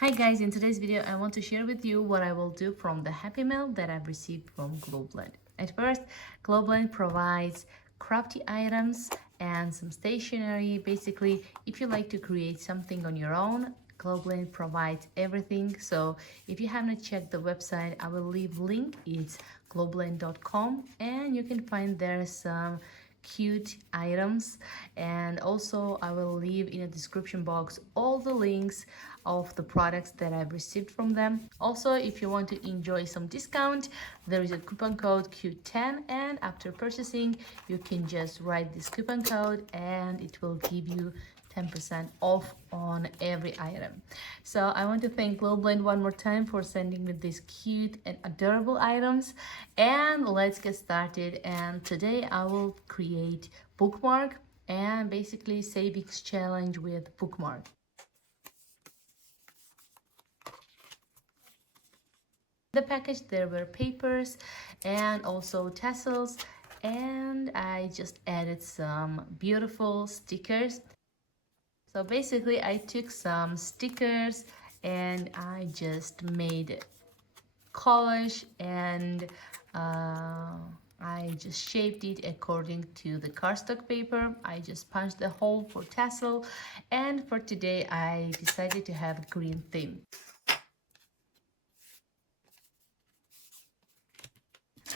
Hi guys, in today's video I want to share with you what I will do from the Happy Mail that I've received from Globleland. At first, Globleland provides crafty items and some stationery. Basically, if you like to create something on your own, Globleland provides everything. So if you haven't checked the website, I will leave link. It's globleland.com and you can find there some cute items, and also I will leave in a description box all the links of the products that I've received from them. Also, if you want to enjoy some discount, there is a coupon code Q10, and after purchasing you can just write this coupon code and it will give you 10% off on every item. So I want to thank Globleland one more time for sending me these cute and adorable items. And let's get started. And today I will create bookmark and basically savings challenge with bookmark. The package there were papers and also tassels, and I just added some beautiful stickers. So basically I took some stickers and I just made collage, and I just shaped it according to the cardstock paper. I just punched the hole for tassel, and for today I decided to have a green theme.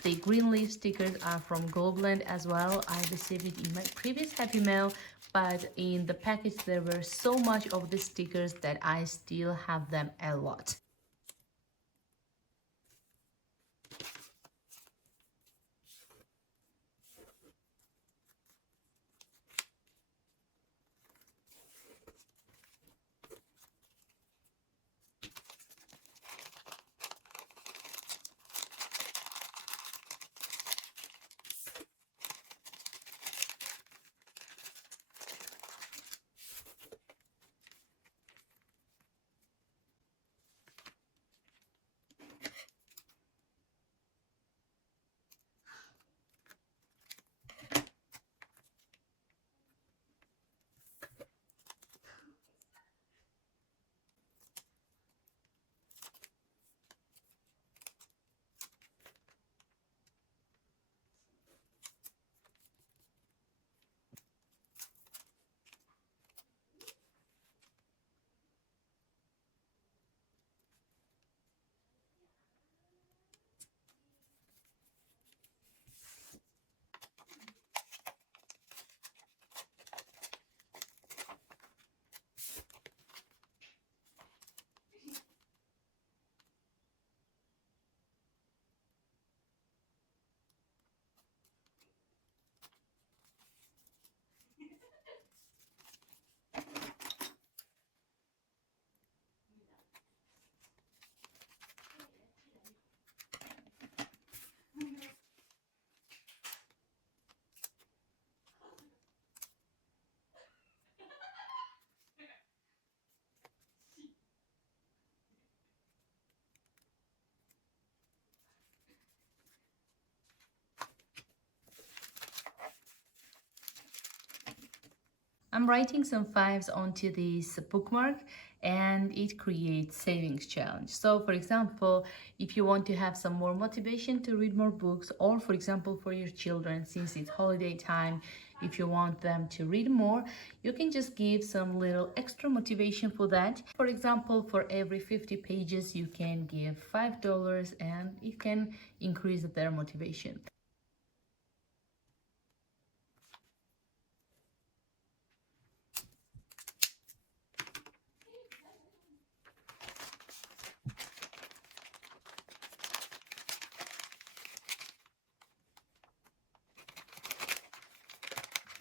The green leaf stickers are from Globleland as well. I received it in my previous Happy Mail, but in the package there were so much of the stickers that I still have them a lot. I'm writing some fives onto this bookmark and it creates savings challenge. So for example, if you want to have some more motivation to read more books, or for example for your children, since it's holiday time, if you want them to read more, you can just give some little extra motivation for that. For example, for every 50 pages you can give $5 and it can increase their motivation.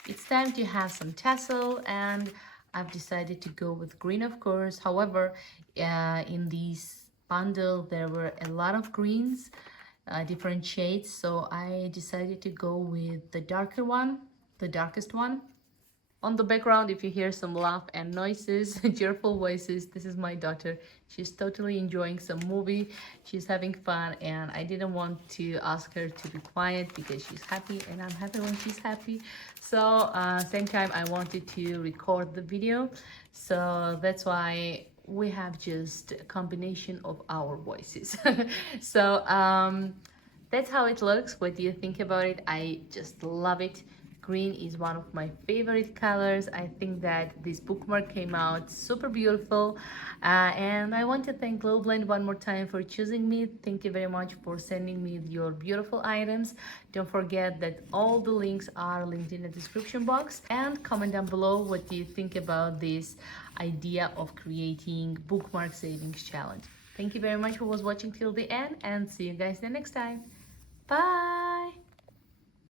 It's time to have some tassel, and I've decided to go with green, of course. However, in this bundle there were a lot of greens, different shades, so I decided to go with the darker one, the darkest one. On the background, if you hear some laugh and noises, cheerful voices, this is my daughter. She's totally enjoying some movie. She's having fun, and I didn't want to ask her to be quiet because she's happy, and I'm happy when she's happy. So same time, I wanted to record the video. So that's why we have just a combination of our voices. So that's how it looks. What do you think about it? I just love it. Green is one of my favorite colors. I think that this bookmark came out super beautiful. And I want to thank Globleland one more time for choosing me. Thank you very much for sending me your beautiful items. Don't forget that all the links are linked in the description box. And comment down below what do you think about this idea of creating bookmark savings challenge. Thank you very much for watching till the end, and see you guys the next time. Bye!